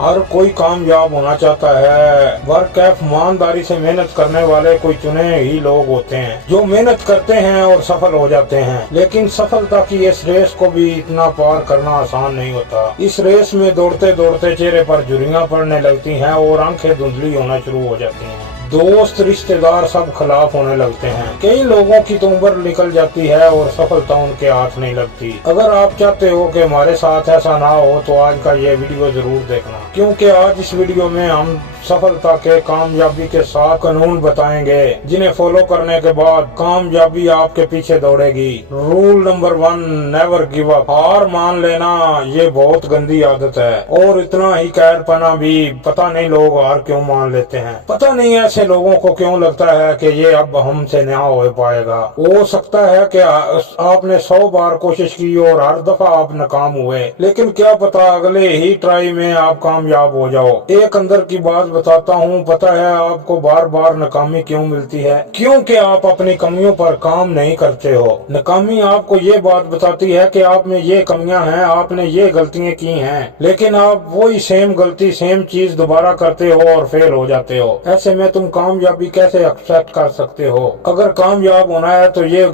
हर कोई कामयाब होना चाहता है। वर्क एफ ईमानदारी से मेहनत करने वाले कोई चुने ही लोग होते हैं जो मेहनत करते हैं और सफल हो जाते हैं। लेकिन सफलता की इस रेस को भी इतना पार करना आसान नहीं होता। इस रेस में दौड़ते दौड़ते चेहरे पर झुर्रियां पड़ने लगती हैं और आंखें धुंधली होना शुरू हो जाती हैं। दोस्त रिश्तेदार सब खिलाफ होने लगते हैं। कई लोगों की तो उम्र निकल जाती है और सफलता उनके हाथ नहीं लगती। अगर आप चाहते हो कि हमारे साथ ऐसा ना हो तो आज का ये वीडियो जरूर देखना, क्योंकि आज इस वीडियो में हम सफलता के कामयाबी के 7 कानून बताएंगे जिन्हें फॉलो करने के बाद कामयाबी आपके पीछे दौड़ेगी। Rule number 1, never give up. हार मान लेना ये बहुत गंदी आदत है और इतना ही कहरपना भी। पता नहीं लोग हार क्यों मान लेते हैं। पता नहीं ऐसे लोगों को क्यों लगता है कि ये अब हमसे ना हो पाएगा। हो सकता है कि आपने 100 बार कोशिश की और हर दफा आप नाकाम हुए, लेकिन क्या पता अगले ही ट्राई में आप कामयाब हो जाओ। एक अंदर की बात बताता हूँ, पता है आपको बार बार नाकामी क्यों मिलती है? क्योंकि आप अपनी कमियों पर काम नहीं करते हो। नाकामी आपको ये बात बताती है कि आप में ये कमियां हैं, आपने ये गलतियां की हैं, लेकिन आप वही सेम गलती सेम चीज दोबारा करते हो और फेल हो जाते हो। ऐसे में तुम कामयाबी कैसे एक्सेप्ट कर सकते हो? अगर कामयाब होना है तो ये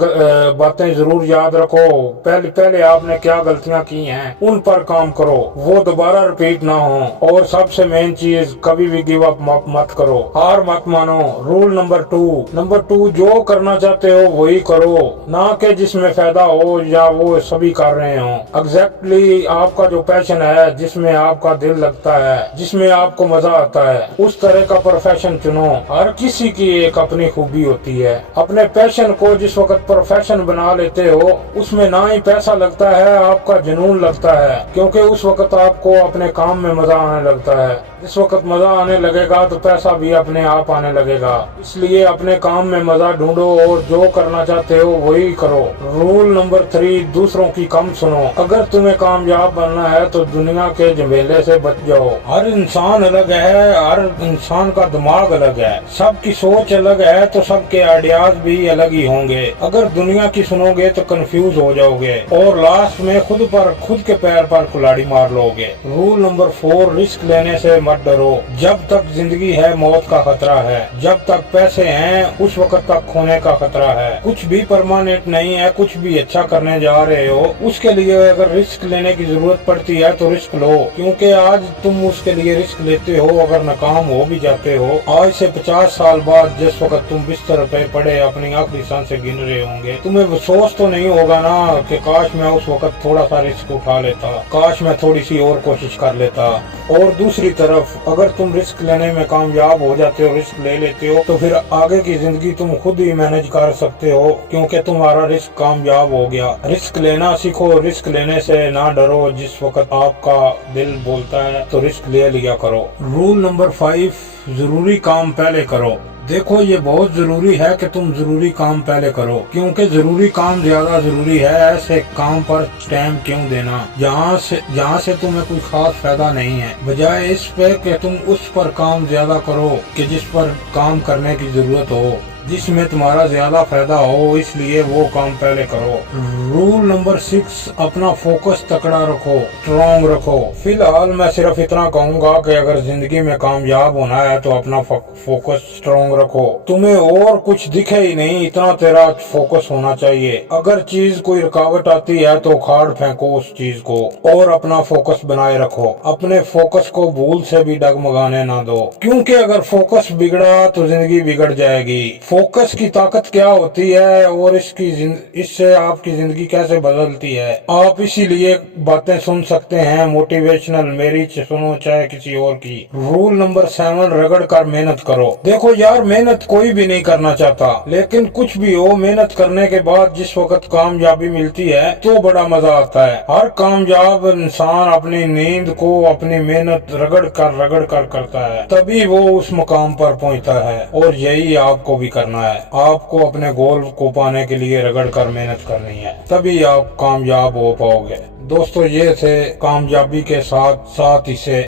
बातें जरूर याद रखो। पहले आपने क्या गलतियां की हैं उन पर काम करो, वो दोबारा रिपीट ना हो। और सबसे मेन चीज, कभी भी गिव अप मत करो, हार मत मानो। रूल नंबर 2, जो करना चाहते हो वही करो, ना कि जिसमें फायदा हो या वो सभी कर रहे हो। एग्जैक्टली आपका जो पैशन है, जिसमें आपका दिल लगता है, जिसमें आपको मजा आता है, उस तरह का प्रोफेशन चुनो। हर किसी की एक अपनी खूबी होती है। अपने पैशन को जिस वक्त प्रोफेशन बना लेते हो उसमें ना ही पैसा लगता है, आपका जुनून लगता है, क्योंकि उस वक्त आपको अपने काम में मजा आने लगता है। जिस वक्त मजा आने लगेगा तो पैसा भी अपने आप आने लगेगा। इसलिए अपने काम में मजा ढूंढो और जो करना चाहते हो वही करो। रूल नंबर 3, दूसरों की कम सुनो। अगर तुम्हें कामयाब बनना है तो दुनिया के झमेले से बच जाओ। हर इंसान अलग है, हर इंसान का दिमाग अलग है, सबकी सोच अलग है, तो सबके आइडियाज भी अलग ही होंगे। अगर दुनिया की सुनोगे तो कंफ्यूज हो जाओगे और लास्ट में खुद के पैर पर कुल्हाड़ी मार लोगे। रूल नंबर 4, रिस्क लेने से मत डरो। जब तक जिंदगी है मौत का खतरा है, जब तक पैसे हैं उस वक्त तक खोने का खतरा है। कुछ भी परमानेंट नहीं है। कुछ भी अच्छा करने जा रहे हो उसके लिए अगर रिस्क लेने की जरूरत पड़ती है तो रिस्क लो, क्योंकि आज तुम उसके लिए रिस्क लेते हो। अगर नाकाम हो भी जाते हो, आज से 50 साल बाद जिस वक्त तुम बिस्तर पे पड़े अपनी आखिरी सांसें गिन रहे होंगे, तुम्हें अफसोस तो नहीं होगा ना कि काश मैं उस वक्त थोड़ा सा रिस्क उठा लेता, काश मैं थोड़ी सी और कोशिश कर लेता। और दूसरी तरफ अगर तुम रिस्क लेने में कामयाब हो जाते हो, रिस्क ले लेते हो, तो फिर आगे की जिंदगी तुम खुद ही मैनेज कर सकते हो, क्योंकि तुम्हारा रिस्क कामयाब हो गया। रिस्क लेना सीखो, रिस्क लेने से ना डरो। जिस वक्त आपका दिल बोलता है तो रिस्क ले लिया करो। रूल नंबर 5, जरूरी काम पहले करो। देखो ये बहुत जरूरी है कि तुम जरूरी काम पहले करो, क्योंकि जरूरी काम ज्यादा जरूरी है। ऐसे काम पर टाइम क्यों देना जहाँ से तुम्हें कोई खास फायदा नहीं है, बजाय इस पे कि तुम उस पर काम ज्यादा करो कि जिस पर काम करने की जरूरत हो, जिसमें तुम्हारा ज्यादा फायदा हो, इसलिए वो काम पहले करो। रूल नंबर 6, अपना फोकस तकड़ा रखो, स्ट्रॉन्ग रखो। फिलहाल मैं सिर्फ इतना कहूंगा कि अगर जिंदगी में कामयाब होना है तो अपना फोकस स्ट्रॉन्ग रखो। तुम्हें और कुछ दिखे ही नहीं, इतना तेरा फोकस होना चाहिए। अगर चीज कोई रुकावट आती है तो उखाड़ फेंको उस चीज को और अपना फोकस बनाए रखो। अपने फोकस को भूल से भी डगमगाने ना दो, क्योंकि अगर फोकस बिगड़ा तो जिंदगी बिगड़ जाएगी। फोकस की ताकत क्या होती है और इससे आपकी जिंदगी कैसे बदलती है, आप इसीलिए बातें सुन सकते हैं मोटिवेशनल, मेरी सुनो चाहे किसी और की। रूल नंबर 7, रगड़ कर मेहनत करो। देखो यार, मेहनत कोई भी नहीं करना चाहता, लेकिन कुछ भी हो, मेहनत करने के बाद जिस वक्त कामयाबी मिलती है तो बड़ा मजा आता है। हर कामयाब इंसान अपनी नींद को अपनी मेहनत रगड़ कर करता है, तभी वो उस मुकाम पर पहुंचता है। और यही आपको भी करना है। आपको अपने गोल को पाने के लिए रगड़ कर मेहनत करनी है, तभी आप कामयाब हो पाओगे। दोस्तों, ये थे कामयाबी के साथ इसे